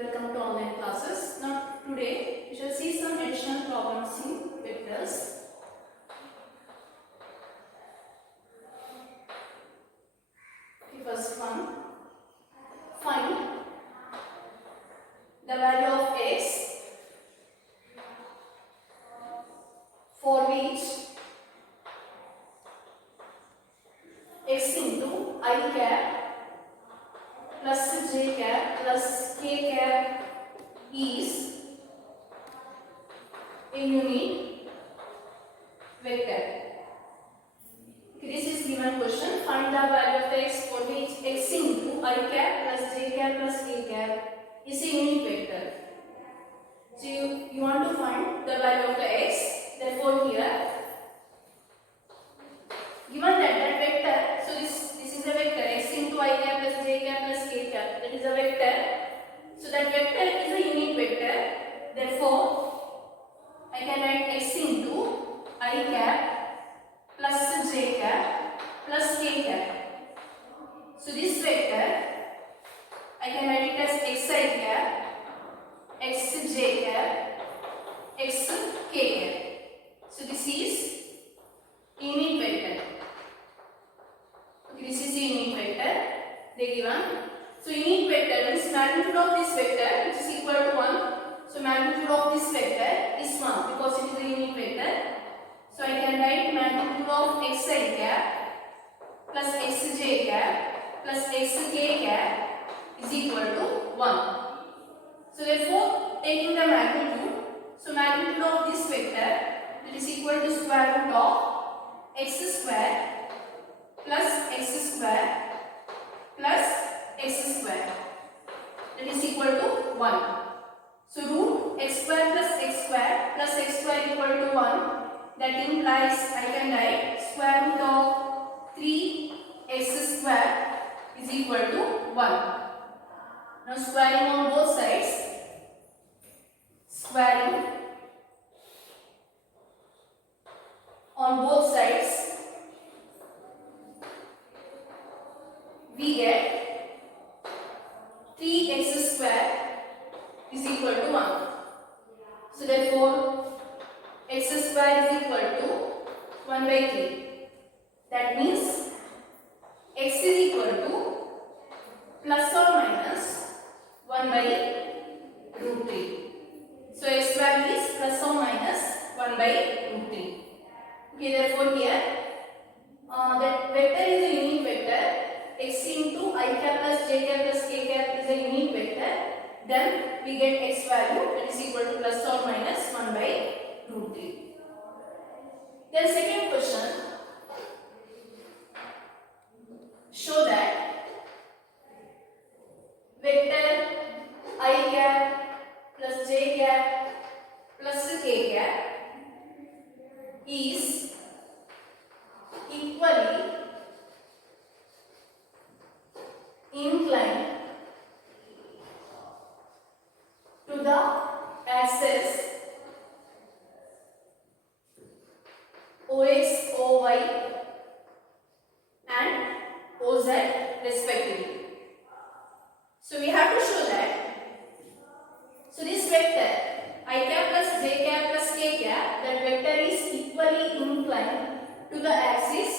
welcome to online classes. Now today we shall see some additional problems in vectors. The first one, find the value of x for which x into I cap plus j cap plus k cap is a unit vector. This is given question. Find the value of x for which x into I cap plus j cap plus k cap is a unit vector. So you want to find the value of the x. Therefore here given that vector, so this is a vector x into I cap plus j cap plus k cap, that is a vector. So that vector is a unit vector. Therefore I can write x into I cap plus j cap plus k cap. So this vector I can write it as xi cap, xj cap, xk cap. So this is unit vector. Okay, this is the unit vector they given. So unit vector means magnitude of this vector which is equal to 1. So magnitude of this vector is 1 because it is a unit vector. So I can write magnitude of xi cap plus xj cap plus xk cap is equal to 1. So therefore taking the magnitude, so magnitude of this vector that is equal to square root of x square plus x square plus x square, that is equal to 1. So root x square plus x square equal to 1. That implies I can write square root of 3x square is equal to 1. Now squaring on both sides, squaring on both sides, we get 3x square is equal to 1. So therefore x square is equal to 1 by 3. That means x is equal to plus or minus 1 by root 3. So x value is plus or minus 1 by root 3. Okay, therefore here that vector is a unit vector. X into I cap plus j cap plus k cap is a unit vector. Then we get x value that is equal to plus or minus 1 by root 3. Then second question, show that vector I cap plus j cap plus k cap is equally inclined to the axis OX, OY and OZ respectively. So we have to show that. So this vector I cap plus j cap plus k cap, that vector is equally inclined to the axis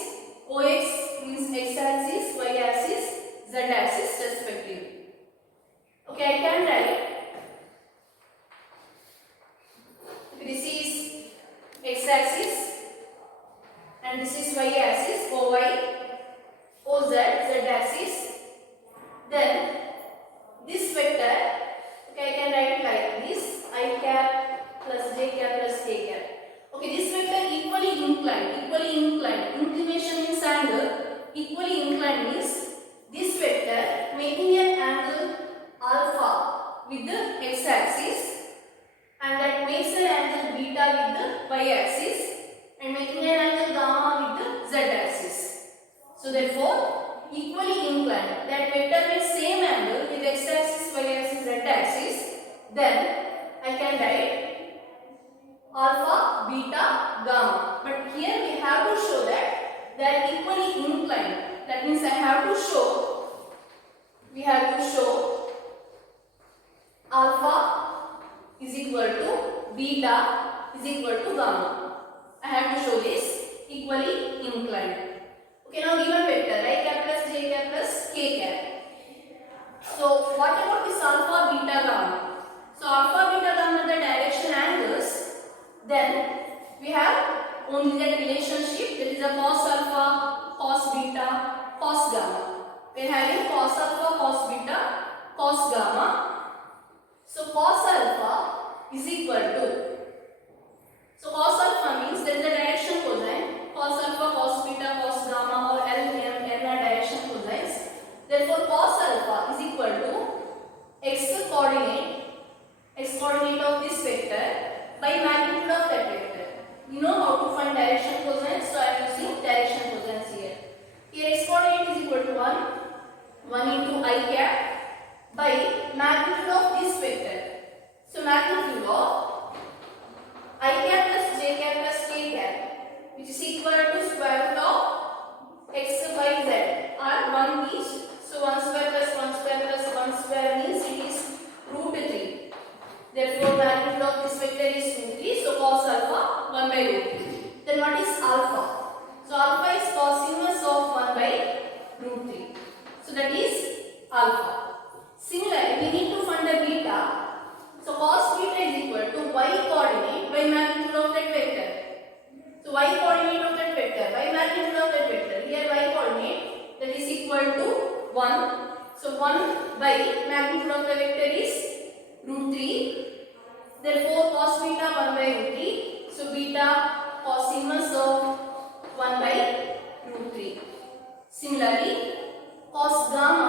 OX means x axis, y axis, z axis respectively. Okay, I can write this is x axis and this is y axis, OY, OZ, z axis. Then this vector, okay, I can write it like this, I cap plus j cap plus k cap. Okay, this vector equally inclined. Inclination means angle. Equally inclined means this vector making an angle alpha with the x axis and that makes an angle beta with the y axis and making an angle gamma with the z axis. So therefore equally inclined, that vector makes same angle with x axis, y axis, z axis. Then I can write alpha, beta, gamma. But here we have to show that they are equally inclined. That means we have to show beta is equal to gamma. I have to show this equally inclined. Okay, now given vector I cap plus j cap plus k cap. So what about this alpha, beta, gamma? So alpha, beta, gamma the direction angles. Then we have only that relationship, that is a cos alpha, cos beta, cos gamma. We are having cos alpha, cos beta, cos gamma. So cos alpha is equal to, so cos alpha means there is a direction cosine, cos alpha, cos beta, cos gamma or L, M, N are direction cosines. Therefore cos alpha is equal to x coordinate of this vector by magnitude of that vector. We know how to find direction cosines, so I am using direction cosines here. Here x coordinate is equal to 1 into I cap by magnitude of this vector. So magnitude of I cap plus j cap plus k cap, which is equal to square root of x by z, are 1 each. So 1 square plus 1 square plus 1 square means it is root 3. Therefore magnitude of this vector is root 3. So cos alpha 1 by root 3. Then what is alpha? So alpha is cos inverse of 1 by root 3. So that is alpha. Similarly, we need to find the beta. So cos beta is equal to y coordinate by magnitude of that vector. So y coordinate of that vector by magnitude of that vector. Here y coordinate that is equal to 1. So 1 by magnitude of the vector is root 3. Therefore cos beta 1 by root 3. So beta cos inverse of 1 by root 3. Similarly, cos gamma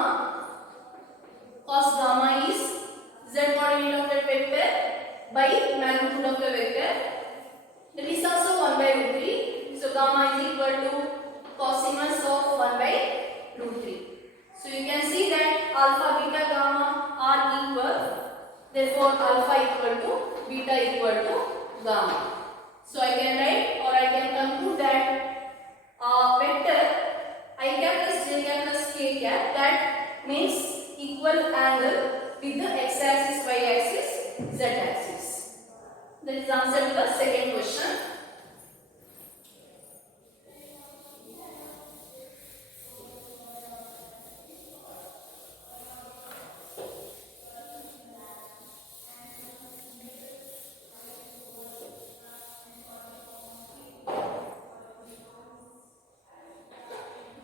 is z coordinate of that vector by magnitude of the vector. That is also 1 by root 3. So gamma is equal to cos inverse of 1 by root 3. So you can see that alpha, beta, gamma are equal. Therefore alpha equal to beta equal to gamma. So I can write or I can conclude that vector I cap plus j cap plus k cap that makes equal angle with the x axis, y axis, z axis. That is answer to the second question.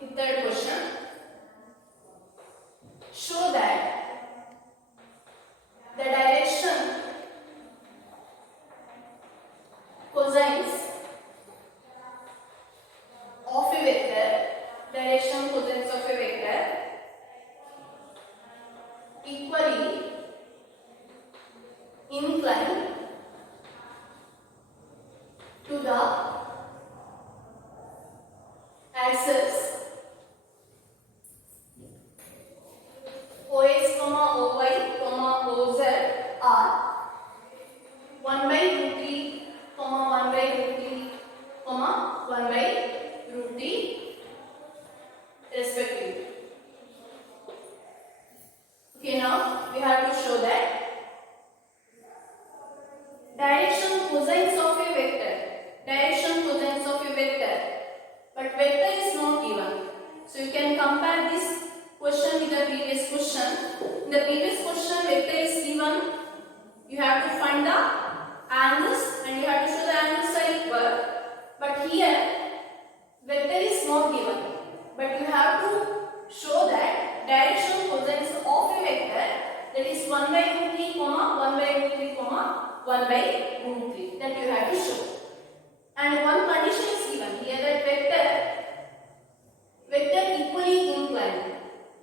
The third question. Show that the direction cosines of a vector, equally inclined to the axis OX, OY, OZ are 1 by root 3, 1 by root 3, 1 by root 3 respectively. Okay, now we have to show that direction cosines of a vector, but vector is not given. So you can compare this question with the previous question. In the previous question, vector is given. You have to find the angles and you have to show the angles are equal. But here, vector is not given. But you have to show that direction cosines of a vector, that is 1 by root 3, 1 by root 3, 1 by root 3. That you have to show. And one condition is given here, that vector equally inclined.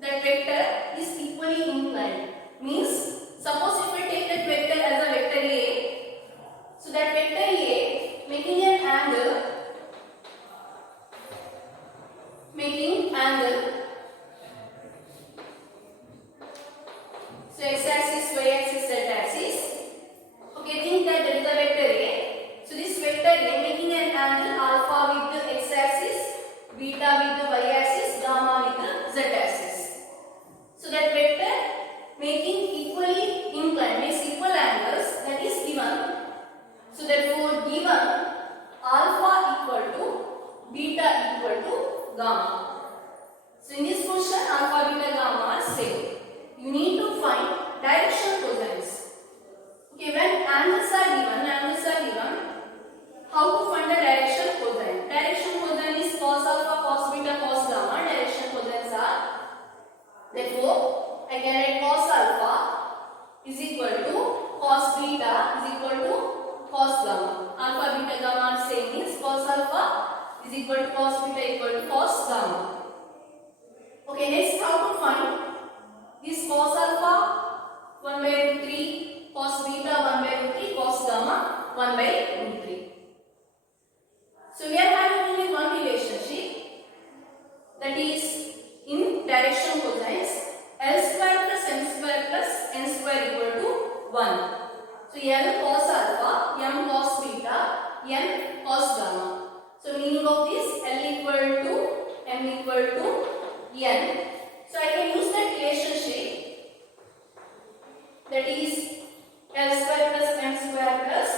That vector is equally inclined. Means, suppose if we take that vector as a vector A, so that vector A making an angle, so x axis, y axis, z axis. Okay, think that there is a vector A. So this vector A making an angle alpha with the x axis, beta with the y axis, gamma with the z axis. So that vector making equally inclined, makes equal angles, that is given. Therefore, I can write cos alpha is equal to cos beta is equal to cos gamma. Alpha, beta, gamma are same, means cos alpha is equal to cos beta equal to cos gamma. Okay, next how to find this cos alpha 1 by root 3, cos beta 1 by root 3, cos gamma 1 by root 3. So we are having only one relationship, that is in direction cosines, L square plus m square plus n square equal to 1. So L cos alpha, m cos beta, n cos gamma. So meaning of this, L equal to m equal to n. So I can use that relationship, that is L square plus m square plus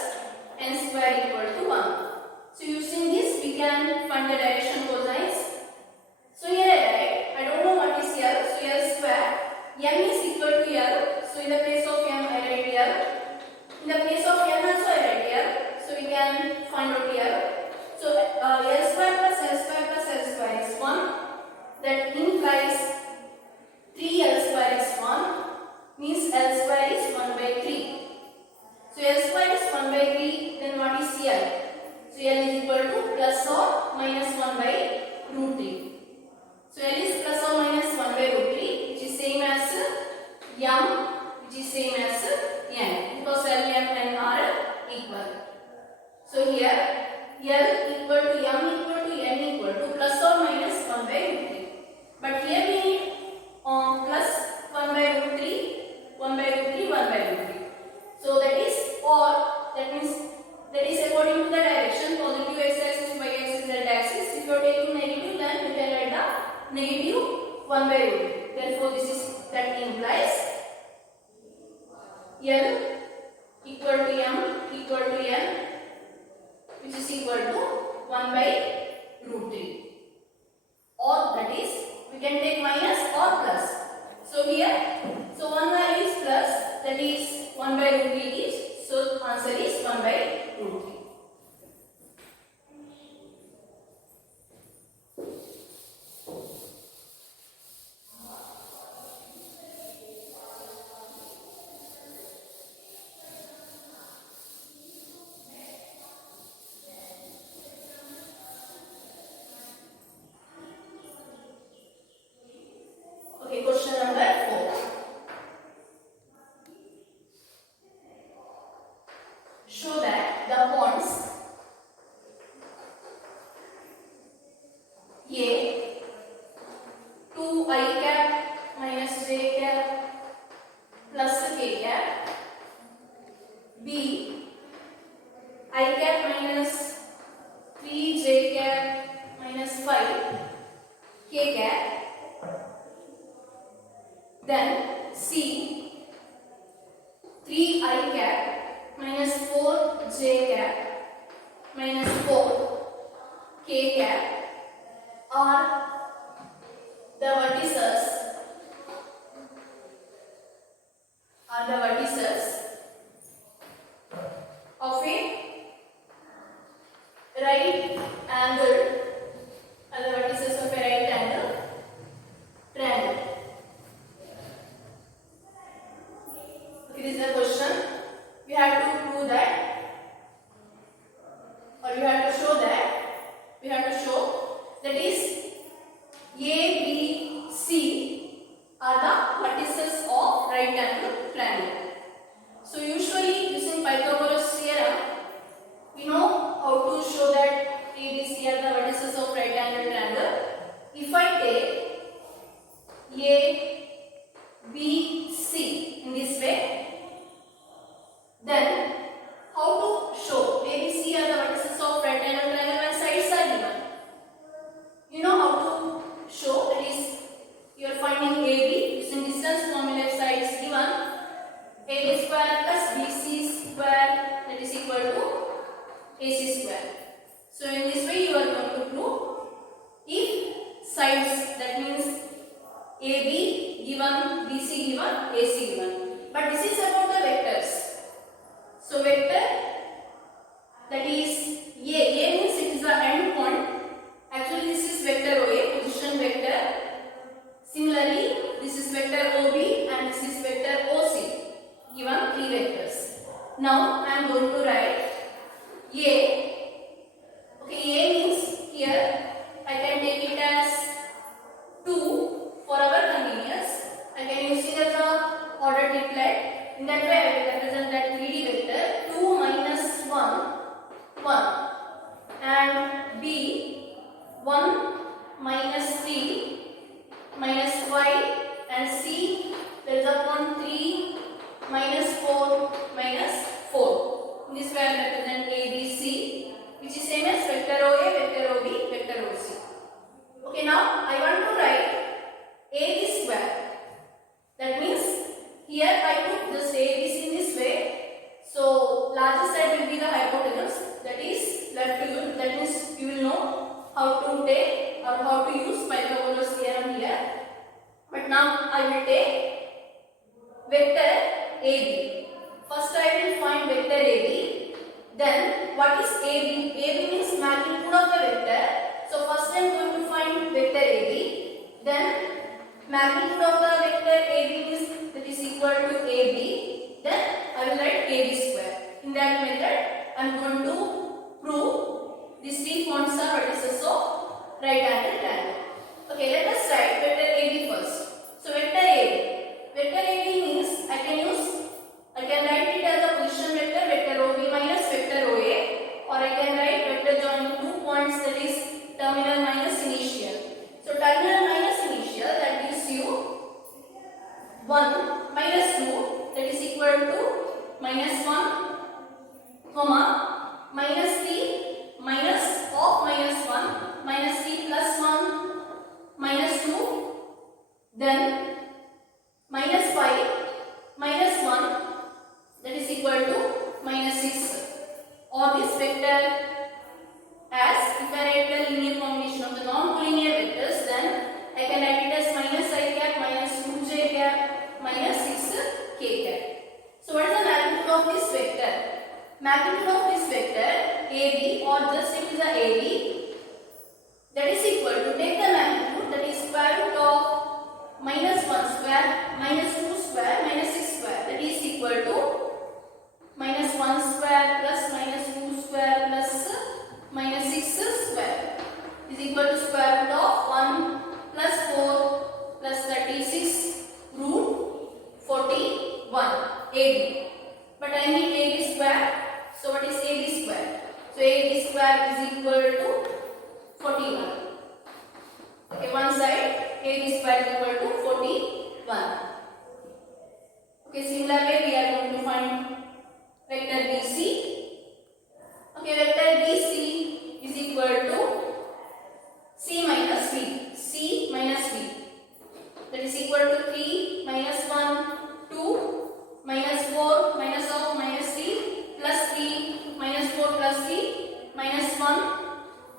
n square equal to 1. So using this we can find the direction cosines. So here I write, I don't know what is L, so L square, m is equal to L, so in the place of m I write L, in the place of n also I write L, so we can find out L. So L square plus L square plus L square is 1, that implies 3L square is 1, means L square is 1 by 3. So L square is 1 by 3, then what is L? So L is equal to plus or minus 1 by root 3. So L is plus or minus 1 by root 3, which is same as m, which is same as n, because L, m, n are equal. So here L equal to m equal to n equal to plus or minus 1 by root 3. But here we need plus 1 by root 3, 1 by root 3, 1 by root 3. So that is or, that means that is according to the direction, positive x-axis, y-axis, z-axis. If you are taking negative, then you can write the negative 1 by root 3. Therefore, this is, that implies L equal to m equal to n, which is equal to 1 by root 3. Or that is, we can take minus or plus. So here, so one value is plus, that is 1 by root 3 is, so answer is 1 by root 3. Okay, question number 4. Show that the points A 2I cap minus j cap plus k cap, B I cap minus 3j cap minus 5 k cap, then C 3I cap minus 4j cap minus 4 k cap are the vertices of a right angle, are the vertices of a right angle triangle. Okay, this is the question. We have to prove that, or we have to show that, that is A, B, C are the vertices of right angle triangle. So usually using Pythagoras theorem, we know how to show that A, B, C are the vertices of right angle triangle. If I take A, B, C in this way, then how to show A, B, C are the vertices of right angle triangle when sides are given? You know how to show, that is, you are finding AB using distance formula if side is given, AB square plus BC square, that is equal to AC square. So in this way you are going to prove if sides, that means AB given, BC given, AC given. But this is about the vectors. So vector, that is A means it is the end point. Actually this is vector OA, position vector. Similarly, this is Now I am going to write A. Okay, A means here I can take it as 2 for our convenience. I can use it as a order triplet. In that way I will represent that 3D vector 2 minus 1, 1, and B 1 minus 3 minus 5, and C there is upon 3 minus 4 minus 4. In this way I will represent A, B, C, which is same as vector OA, vector OB, vector OC. Okay, now I want to write AB square. That means here I took this ABC in this way. So larger side will be the hypotenuse, that is left to you. That means you will know how to take or how to use Pythagoras theorem here. But now I will take vector AB. First I will find vector AB. Then what is AB? AB means magnitude of the vector. So first I am going to find vector AB. Then magnitude of the vector AB is that is equal to AB. Then I will write AB square. In that method I am going to prove these three points are vertices of right angle triangle. Okay, let us write vector AB first. So vector AB. Vector AB means I can write it as a position vector, vector OB minus vector OA, or I can write vector joining 2 points, that is terminal minus initial. So terminal minus initial, that gives you 1 minus 2, that is equal to minus 1, comma, minus 3 minus of minus 1, minus 3 plus 1 minus 2, then minus 5 minus 1, that is equal to minus 6. Or this vector, as if I write the linear combination of the non-collinear vectors, then I can write it as minus I cap minus 2j cap minus 6k cap. So what is the magnitude of this vector? Magnitude of this vector AB, or just it is a AB, that is equal to, take the magnitude, that is square root of minus 1 square minus 2 square minus 6 square, that is equal to minus 1 square plus minus 2 square plus minus 6 square is equal to square root of 1 plus 4 plus 36 root 41 AB. But I need AB square. So what is AB square? So AB square is equal to 41. Okay, one side AB square is equal to 41. Okay, similar way we are going to find vector BC. Okay, vector BC is equal to C minus V. C minus V. That is equal to 3 minus 1, 2 minus 4 minus of minus 3 plus 3 minus 4 plus 3 minus 1,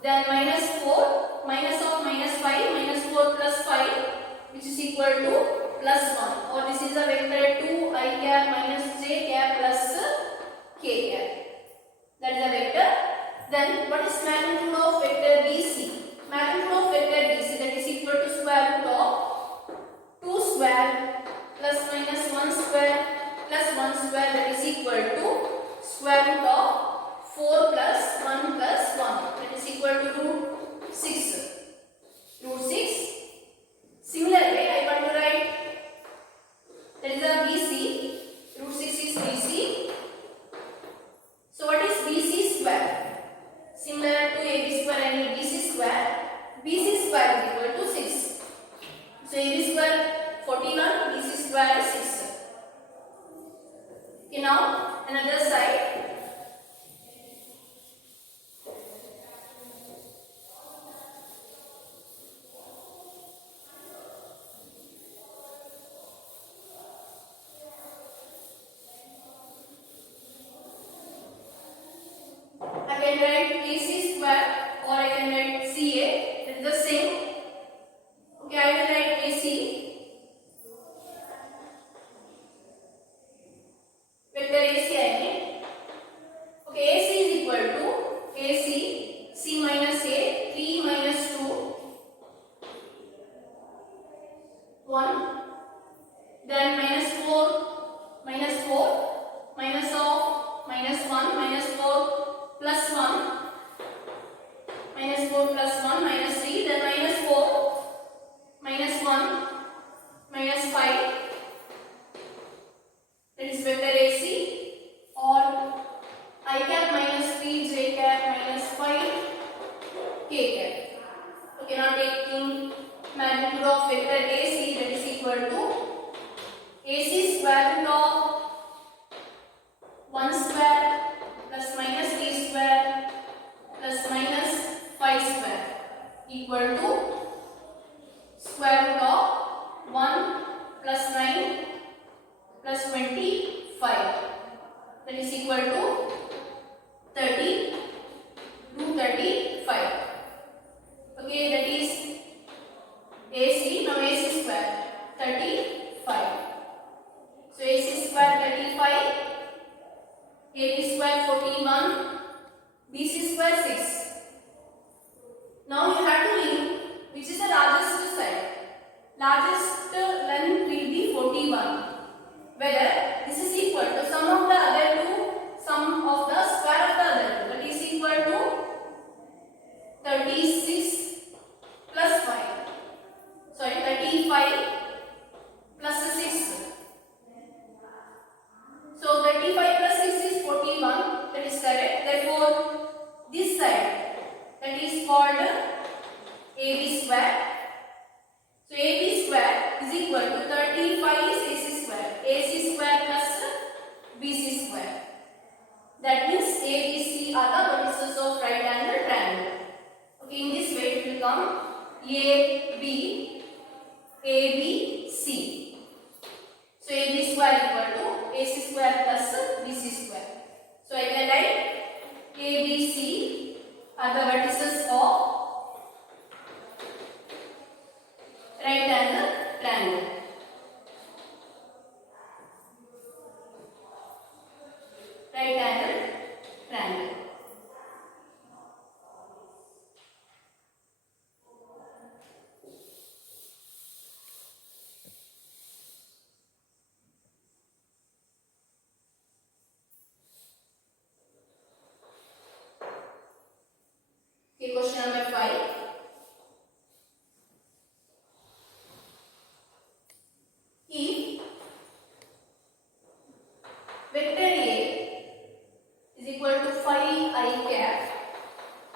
then minus 4 minus of minus 5 minus 4 plus 5, which is equal to plus 1. Or this is a vector 2 I cap minus j cap plus k cap. That is a vector. Then what is magnitude of vector BC? Magnitude of vector BC, that is equal to square root of 2 square plus minus 1 square plus 1 square, that is equal to square root of 4 plus 1 plus 1, that is equal to root 6. Root 6. Similar way I want to write, that is a BC. Root 6 is BC. So what is BC square? Similar to AB square, I need BC square. BC square is equal to 6. So AB square 41, BC square is 6. Okay, now another side. I can write AC square, or I can write CA. It is the same. Okay, I will write AC. Vector AC I mean. Okay, AC is equal to AC C minus A, 3 minus 2, 1, then minus 4 minus of 1 minus 4 plus 1 minus 4 plus 1 minus 3, then minus 4 minus 1 minus 5, that is vector AC, or I cap minus 3 j cap minus 5 k cap. Okay, now taking magnitude of vector AC, that is equal to AC square root of 1 square plus minus k square plus minus 5 square equal to square root of 1 plus 9 plus 25, that is equal to 30 to 35. Okay, that is AC. Now AC square 35. So AC square 35, AB square 41, BC square 6. Now you have to leave which is the largest side. Largest length will be 41. Whether this is equal to sum of the other two, sum of the square of the other two, that is equal to 36 plus 5. Sorry, 35 plus 6. So 35 plus 6 is 41. That is correct. Therefore, this side, that is called AB square. So AB square is equal to 35 is AC square. AC square plus BC square. That means ABC are the vertices of right angle triangle. Okay, in this way it will come AB, ABC. So AB square equal to AC square plus BC square. So I can write ABC are the vertices of right angle triangle. Right angle triangle. Okay, question number 5. If vector A is equal to 5 I cap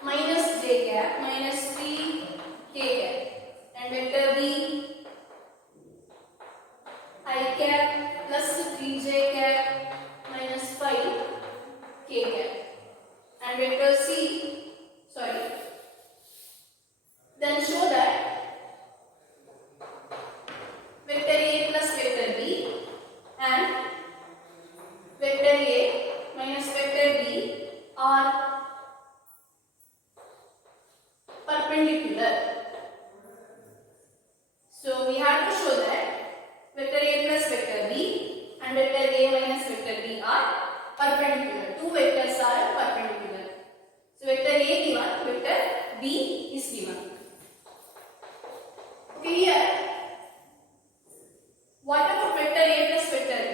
minus j cap minus 3 k cap, and vector B I cap plus 3 j cap minus 5 k cap, and vector then show that vector A plus vector B and vector A minus vector B are perpendicular. So we have to show that vector A plus vector B and vector A minus vector B are perpendicular. Two vectors are perpendicular. So vector A given, vector B is given. Okay, here what about vector A plus vector B?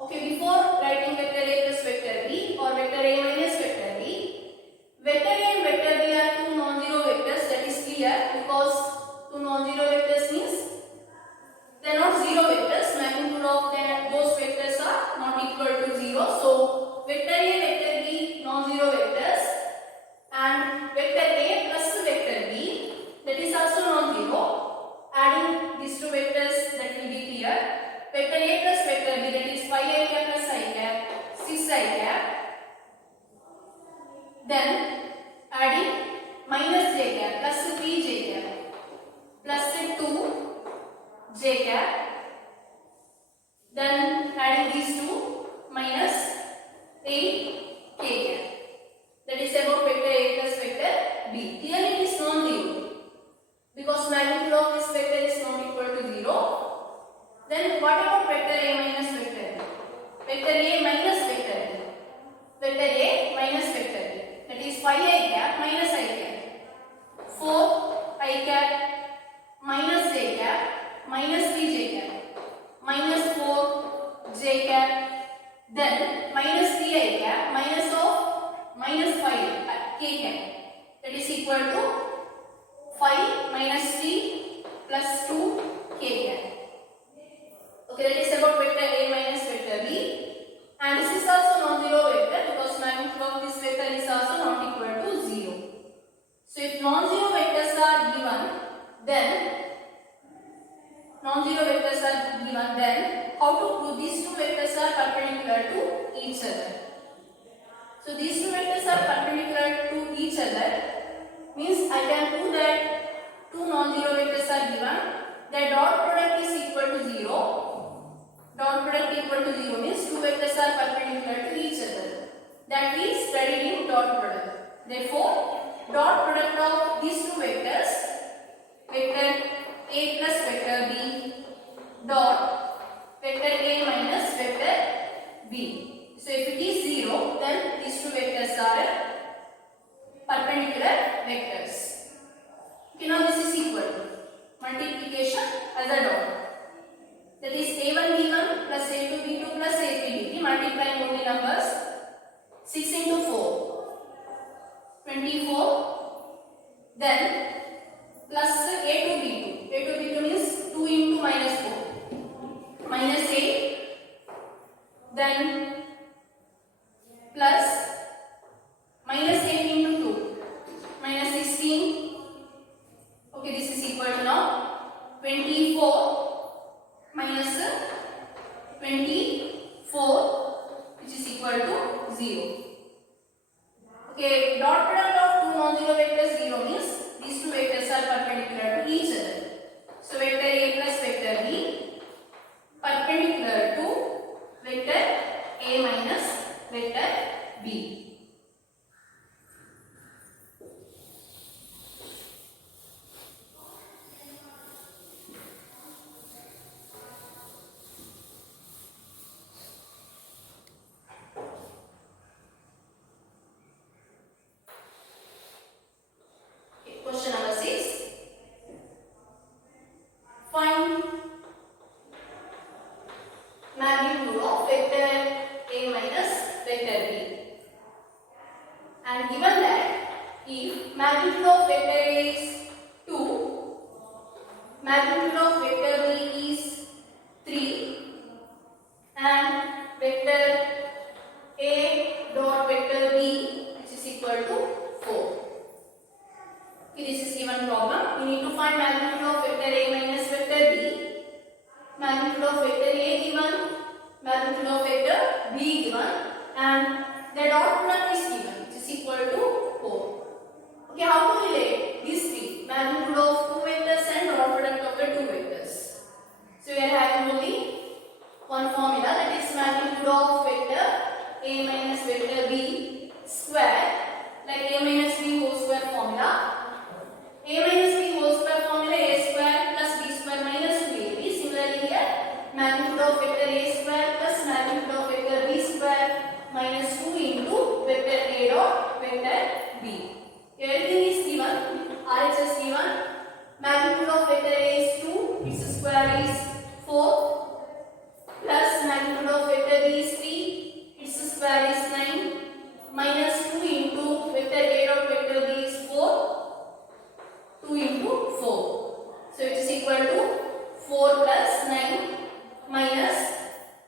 Okay, before writing vector A plus vector B or vector A minus vector B, vector A and vector B are two non-zero vectors. That is clear, because two non-zero vectors means they are not zero vectors. Magnitude of those vectors are not equal to 0. So vector A, vector B non-zero vectors, and vector A plus vector B, that is also non-zero. Adding these two vectors, that will be clear. Vector A plus vector B, that is 5 I cap plus I cap, 6 I cap. Then adding minus j cap plus 3 j cap plus 2 j cap. Then adding these two minus 8 k cap. That is about vector A plus vector B. Clearly it is non-zero because magnitude of this vector is not equal to 0. Then what about vector A minus vector B? Vector A minus vector B. k cap, that is equal to 5 minus 3 plus 2 k cap. Okay, that is about vector A minus vector B, and this is also non-zero vector because magnitude of this vector is also not equal to 0. So if non-zero vectors are given, then how to prove these two vectors are perpendicular to each other? So these two vectors are perpendicular to each other means I can prove that two non-zero vectors are given. Their dot product is equal to 0. Dot product equal to 0 means two vectors are perpendicular to each other. That we studied in dot product. Therefore, dot product of these two vectors, vector A plus vector B dot vector A minus vector B. So if it is 0, then these two vectors are perpendicular vectors. Okay, now this is equal to multiplication as a dot. That is A1 B1 plus A2 B2 plus A3 B3, multiplying only numbers. 6 into 4, 24. Then plus A2 B2. A2 B2 means 2 into minus 4. Minus 8. Then plus minus 8 into 2. Minus 16. Okay, this is equal to now 24 minus 24, which is equal to 0. Okay, dot product of two non-zero vectors 0 means these two vectors are perpendicular to each other. So vector A plus vector B perpendicular to vector A minus vector B. Question number 6. Find magnitude of vector A minus vector B. And given that if magnitude of vector A is 2, magnitude of vector B is 3, and vector A dot vector B, which is equal to 4. Okay, this is given problem. We need to find magnitude of vector A minus vector B. Magnitude of vector A given, magnitude of vector B given, and the dot product is given, which is equal to 4. Okay, how to relate these three? Magnitude of two vectors and dot product of the two vectors. So we are having only one formula, that is magnitude of vector A minus vector B square, like A minus B whole square formula. A minus B whole square formula, A square plus B square minus 2AB. Similarly here, magnitude of vector A square plus magnitude of vector B square minus 2 into vector A dot vector B. Everything is given, RHS given. Magnitude of vector A is 2, its square is 4, plus magnitude of vector B is 3, its square is 9, minus 2 into vector A dot vector B is 4. 2 into 4. So it is equal to 4 plus 9 minus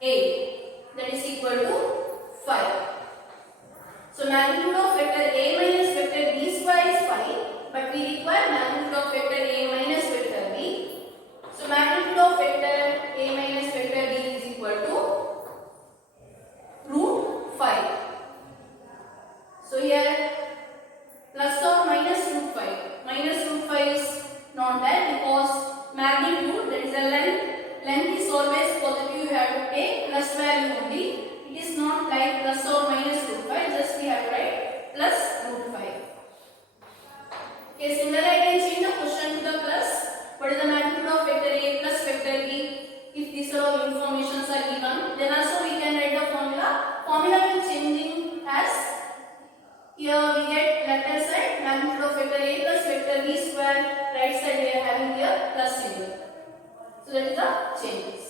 8. That is equal to 5. So magnitude of vector A minus vector B square is 5. But we require magnitude of vector A minus vector B. So magnitude of vector A minus vector B is equal to root 5. So here plus or minus root 5. Minus root 5 is not there because magnitude, that is the length. Length is always positive, you have to take plus value only. It is not like plus or minus root 5, just we have to write plus root 5. Okay, similarly I can change the question to the plus. What is the magnitude of vector A plus vector B? If these sort of informations are given, then also we can write the formula. Formula will changing as here we get left hand side magnitude of vector A plus vector B square, right side we are having here plus symbol. So that is the changes.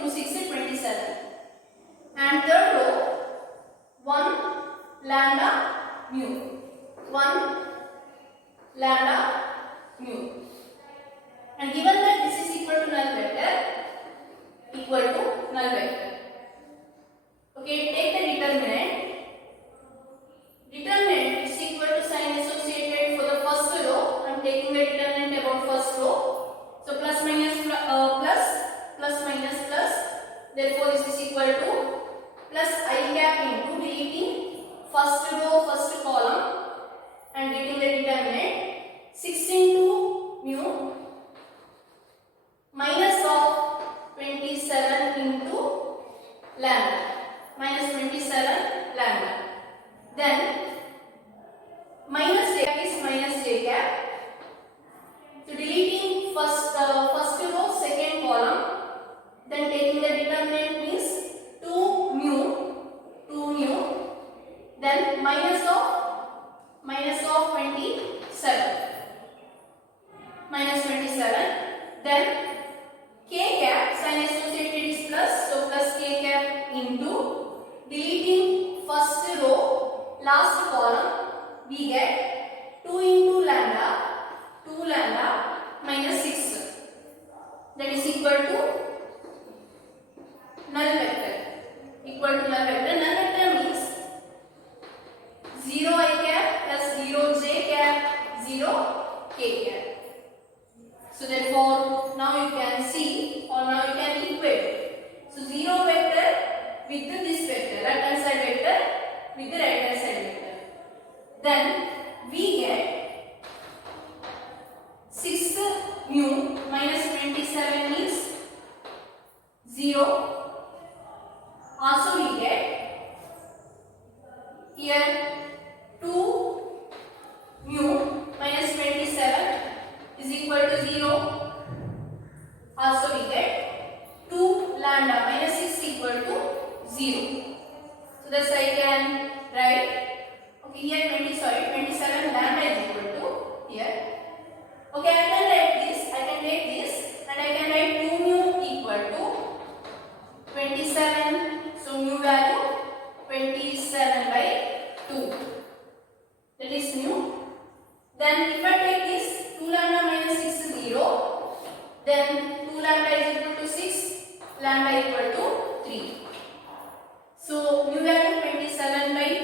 2 6 is 27. And third row 1 lambda mu. 1 lambda mu. And given that this is equal to null vector, equal to null vector. Okay, take the determinant. Determinant is equal to sign associated for the first row. I am taking the determinant about first row. So plus minus plus plus minus plus. Therefore this is equal to plus I cap into deleting first row first column and getting the determinant 6 into mu minus of 27 into lambda. Minus 27 lambda. Then minus j cap is minus j cap. So deleting first row second column, then taking the determinant means 2 mu, then minus of 27, minus 27, then k cap sign associated is plus, so plus k cap into deleting first row last column, we get 2 into lambda, 2 lambda minus 6, that is equal to null vector. Equal to null vector. Null vector means 0 I cap plus 0 j cap 0 k cap. So therefore now you can see, or now you can equate. So 0 vector with this vector, right hand side vector with the right hand side vector. Then we get 6 mu minus 27 is 0. Also we get here 2 mu minus 27 is equal to 0. Also we get 2 lambda minus 6 equal to 0. So thus I can write, okay, here 27 lambda is equal to here. Okay, I can take this and I can write 2 mu equal to 27. So mu value 27 by 2. That is mu. Then if I take this 2 lambda minus 6 is 0. Then 2 lambda is equal to 6. Lambda equal to 3. So mu value 27 by 2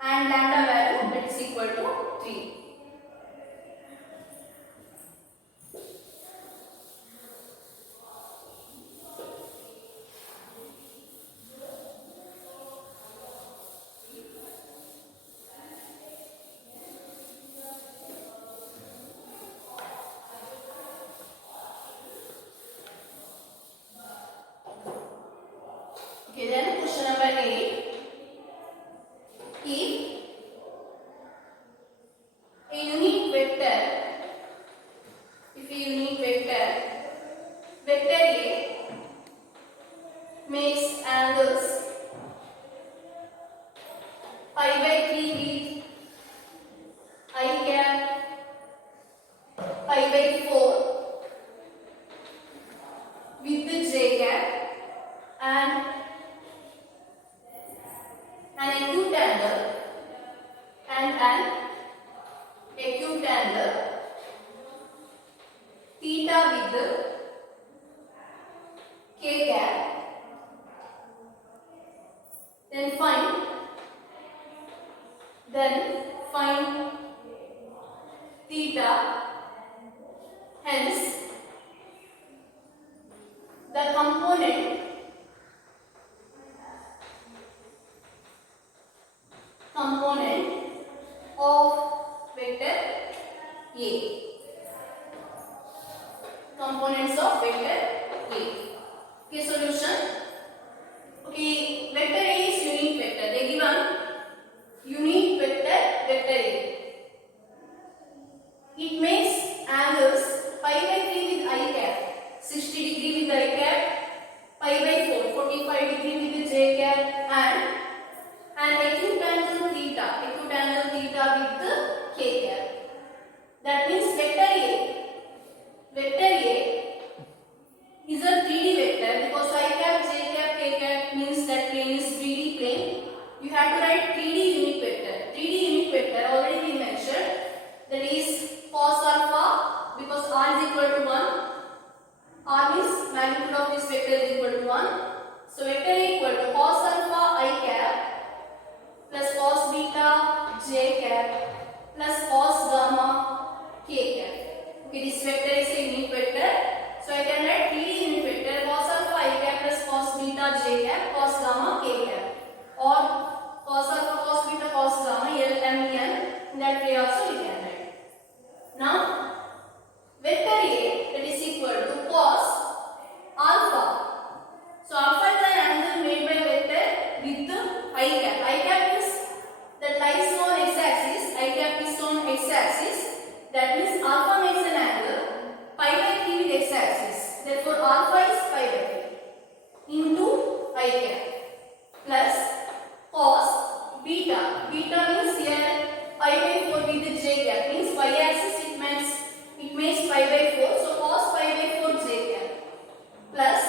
and lambda value that is equal to 3. Okay, then question number 8. If a unique vector, vector A makes angles pi by 3 with I cap, pi by 4 with the j cap, and an acute angle theta with the k cap, then find theta, hence the component of vector A. Components of vector A. Okay, solution. Okay, vector A is unique vector. They given unique vector A. It makes angles pi by 3 with I cap, 60 degree with I cap, pi by 4, 45 degree with the j cap, and an acute angle theta with the k cap. That means vector A is a 3D vector because I So vector A equal to cos alpha I cap plus cos beta j cap plus cos gamma k cap. Okay, this vector is a unit vector. So I can write PD unit vector cos alpha I cap plus cos beta j cap cos gamma k cap, or cos alpha cos beta cos gamma L M N. In that way also we can write. Now vector A, that is equal to cos alpha. So alpha is an angle made by vector with I cap. I cap is that lies on x-axis. I cap is on x-axis. That means alpha makes an angle pi by 3 with x-axis. Therefore alpha is pi by 3 into I cap plus cos beta. Beta means here pi by 4 with the j cap, means y-axis it makes pi by 4. So cos pi by 4 j cap plus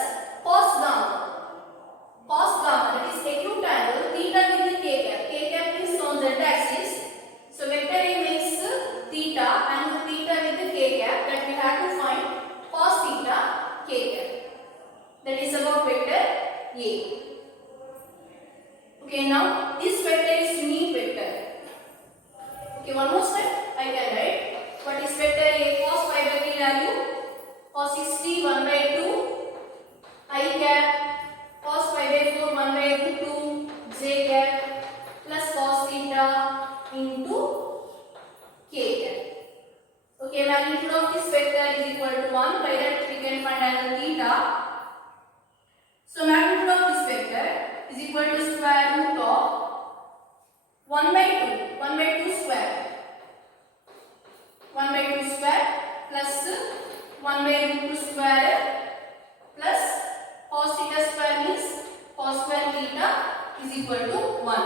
cos gamma. Cos gamma, that is acute angle theta with the k cap. K cap is on z axis. So vector A makes theta, angle theta with the k cap, that we have to find cos theta k cap. That is about vector A. Okay, now this vector is unique vector. Okay, one more step I can write. What is vector A? Cos pi by 3 value cos 60 1 by 2 I cap cos pi by 4 1 by root 2 j cap plus cos theta into k cap. Okay, magnitude of this vector is equal to 1. By that we can find angle theta. So magnitude of this vector is equal to square root of 1 by 2 square, 1 by 2 square plus 1 by root 2 square plus cos theta square means cos square theta is equal to 1.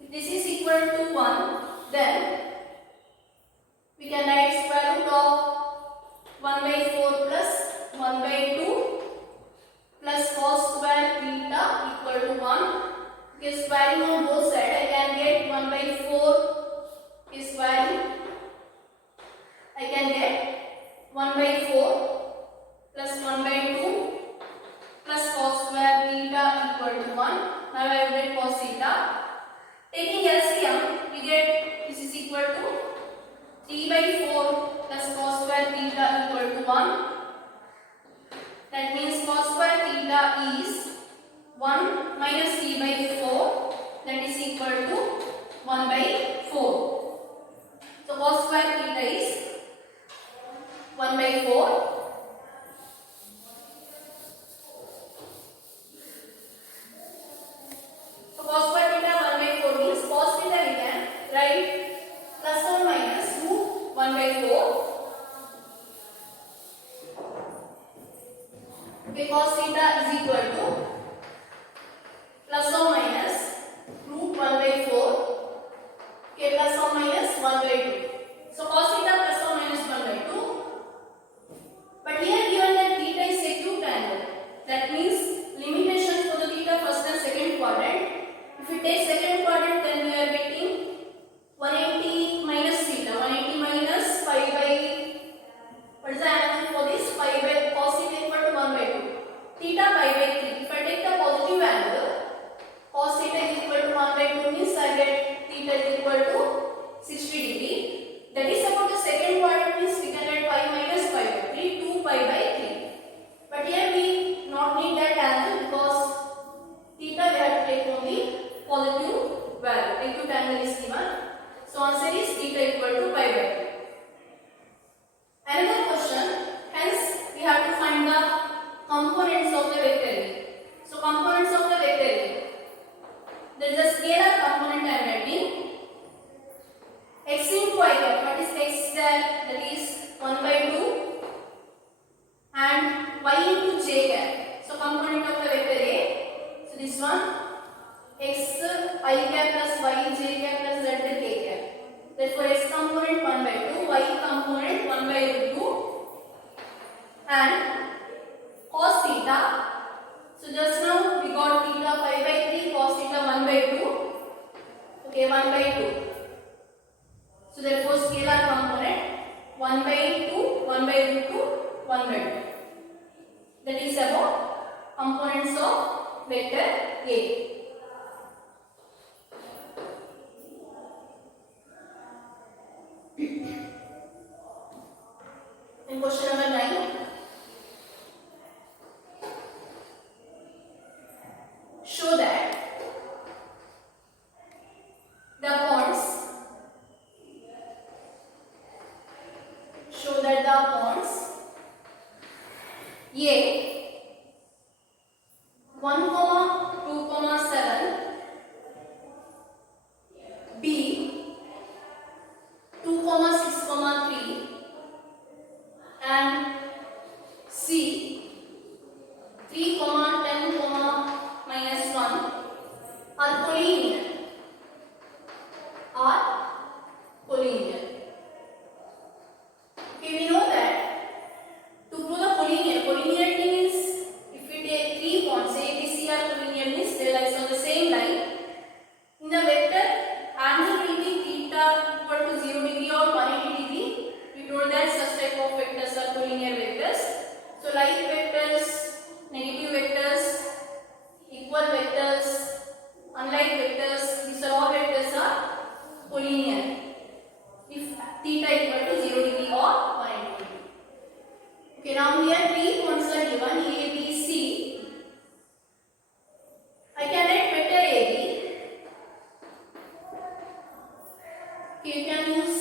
If this is equal to 1, then we can write square root of 1 by 4 plus 1 by 2 plus cos square theta equal to 1. Okay, squaring on both sides, I can get 1 by 4 is squaring. I can get 1 by 4 plus 1 by 2 plus cos square theta equal to 1. Now I will get cos theta. Taking LCM, we get this is equal to 3 by 4 plus cos square theta equal to 1. That means cos square theta is 1 minus 3 by 4, that is equal to 1 by 4. So cos square theta is 1 by 4. So cos square theta 1 by 4 means cos theta we can write plus or minus root 1 by 4. Okay, cos theta is equal to plus or minus root 1 by 4. Okay, plus or minus 1 by 2. So cos theta plus or minus 1 by 2. But here given that theta is acute angle, that means limitation for the theta first and second quadrant. If we take second quadrant, then we are getting 180 minus theta. 180 minus pi by, what is the angle for this? Pi by cos theta equal to 1 by 2. Theta pi by 3. If I take the positive angle, cos theta is equal to 1 by 2 means I get theta is equal to 60 degree. That is about the second quadrant means we can get pi minus pi by 3, 2 pi by 3. But here we not need that angle because theta we have to take only positive value. Acute angle is given. So answer is theta equal to pi by 3. Another question, hence we have to find the components of the vector A. So components of the vector A. There is a scalar component I am writing. X into I cap. What is x there? That is 1 by 2 and y into j cap. So component of the vector A. So this one x I cap plus y j cap plus z k cap. Therefore x component 1 by 2, y component 1 by root 2 and cos theta. So just now we got theta pi by 3, cos theta 1 by 2. Okay, 1 by 2. So therefore scalar component 1 by 2, 1 by root 2, 1 by 2. That is about components of vector A. In question number 9, show that the points A 1, 2, 7, B 2, 6, 3, and C 3, 10, -1 are collinear. Okay, we know that to prove the collinearity means if we take 3 points A, B, C are collinear means they lie on the same line. In the vector, angle will be theta equal to 0 degree or 180 degree. We told that such type of vectors are collinear vectors. So like vectors, negative vectors, equal vectors, unlike vectors, these are all vectors are collinear if theta equal to 0 degree or 180 degree. Okay, now here 3 points are given A, B, C. I can write vector AB. Okay, you can use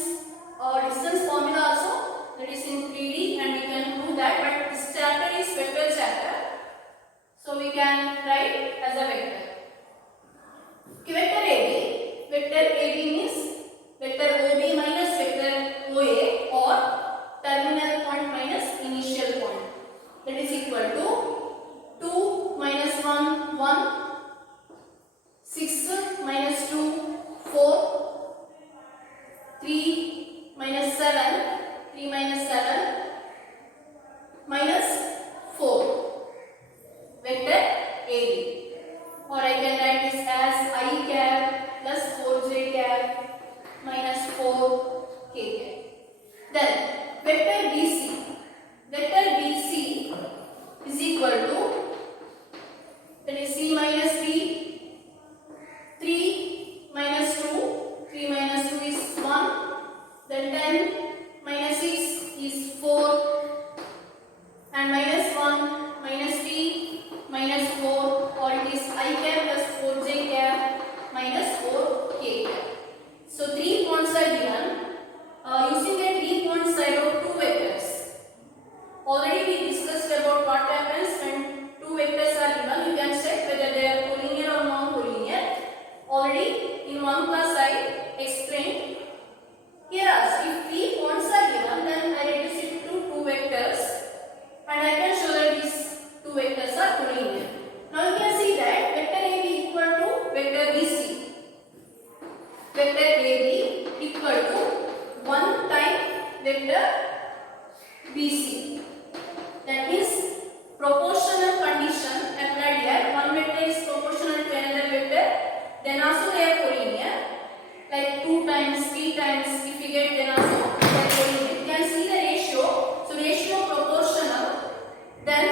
distance formula also, that is in 3D, and we can prove that, but this chapter is vector chapter, so we can write as a vector. Okay, vector AB means vector OB minus vector OA, or terminal point minus initial point, that is equal to 2 minus 1, 1, 6 minus 2, 4, 3 minus 7, 3 minus 7, minus 4, vector AB. Or I can write this as I cap plus 4j cap minus 4k cap. Then vector BC. Vector BC is equal to, that is C minus B, 3 minus 2, 3 minus 2 is 1, then 10 minus 6 is 4, and minus 1 minus 3 minus 4, or it is I cap plus 4j cap minus 4k cap. So 3 points are given. Using a 3 points I wrote 2 vectors. Already we discussed about what happens when 2 vectors are given. You can check whether they are collinear or non-collinear. Already in one class I explained. Here also, if 3 points are given, then I reduce it to 2 vectors, and I can show that these 2 vectors are collinear. Now you can see that vector AB equal to vector BC. Vector AB equal to 1 time vector BC. That means proportional condition applied here. One vector is proportional to another vector. Then also they are collinear. Like 2 times, 3 times, if we get, then also they are collinear. You can see the ratio. So ratio proportional. Then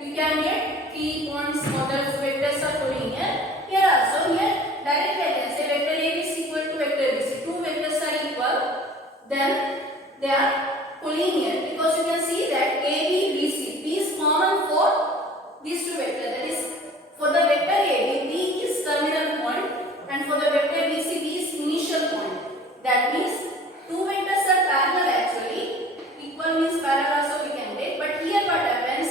you can get 3 points model vectors are collinear. Here also, here directly I can say vector AB is equal to vector BC. 2 vectors are equal, then they are collinear, because you can see that AB, BC, B is common for these 2 vectors. That is, for the vector AB, B is terminal point, and for the vector BC, B is initial point. That means 2 vectors are parallel actually. Equal means parallel also we can take, but here what happens?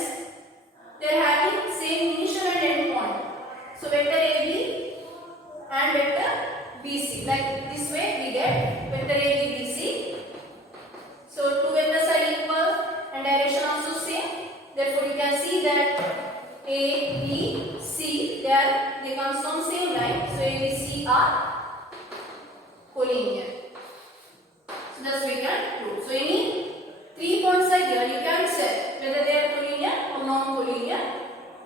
They are having same initial and end point. So vector AB and vector BC. Like this way we get vector AB, BC. So 2 vectors are equal and direction also same. Therefore you can see that A, B, C, they come from same line. So A, B, C are collinear. So thus we can prove. So any 3 points are given, you can check whether they are collinear or non-collinear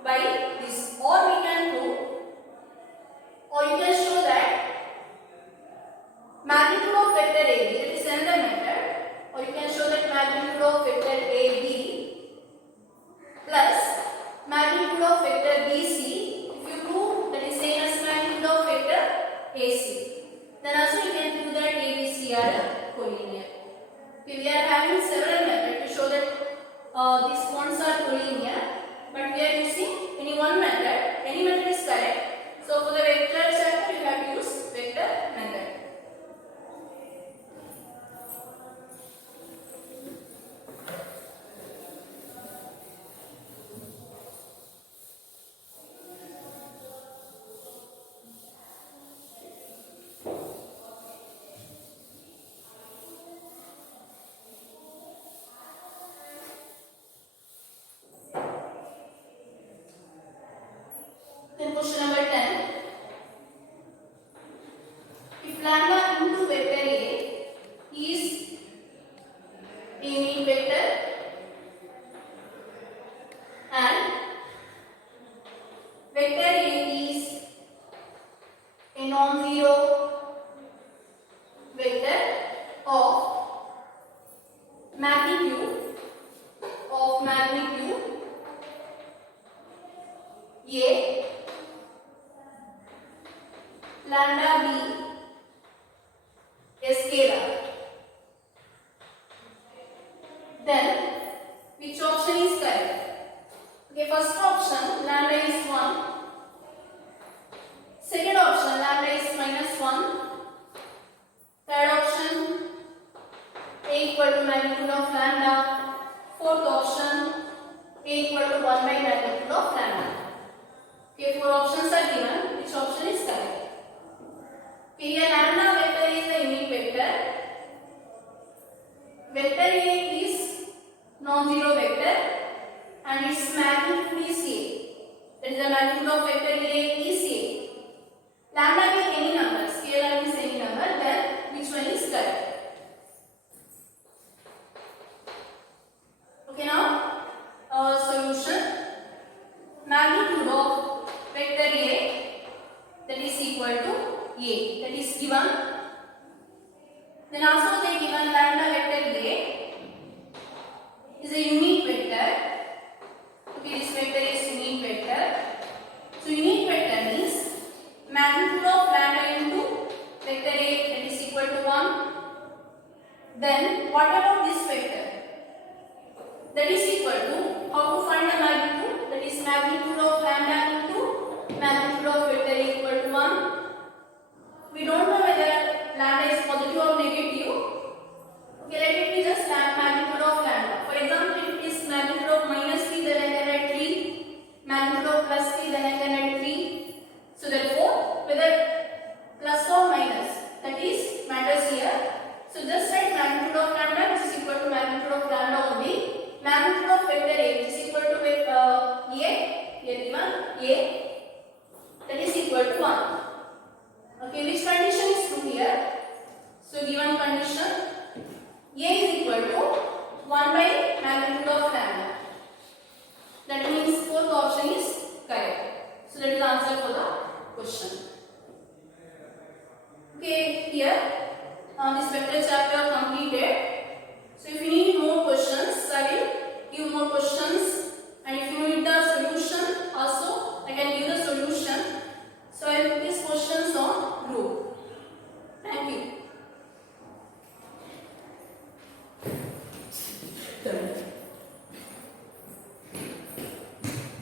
by this. Or we can prove, or you can show that magnitude of vector AB, that is another method. Or you can show that magnitude of vector AB plus magnitude of vector BC. If you Then question number 10. If lambda into vector A is a unit vector and vector A is a non-zero vector of magnitude A, lambda B a scalar, then which option is correct? Okay, first option lambda is 1, second option lambda is minus 1, third option A equal to magnitude of lambda, fourth option A equal to 1 by magnitude of lambda. Okay, four options are given. Which option is correct? Okay, here lambda vector is the unit vector. Vector A is non-zero vector and its magnitude is A. That is the magnitude of vector A is A. Lambda be any number, scalar is any number, then which one is correct? Okay, now solution. Magnitude of vector A, that is equal to A, that is given. Then also they given lambda vector A is a unique vector. Okay, this vector is unique vector. So unique vector means magnitude of lambda into vector A, that is equal to 1. Then what about this vector? That is equal to, how to find the magnitude? That is magnitude of lambda into magnitude of vector A equal to 1. We don't know whether lambda is positive or negative. Okay, let it be just magnitude of lambda. For example, if it is magnitude of minus 3, then I can write 3. Magnitude of plus 3, then I can write 3. So therefore, whether plus or minus, that is matters here. So just write magnitude of lambda, which is equal to magnitude of lambda only. Magnitude of vector A, which is equal to A, here given A, that is equal to 1. Okay, which condition is true here? So given condition, A is equal to 1 by magnitude of lambda. That means fourth option is correct. So that is the answer for the question. Okay, here this vector chart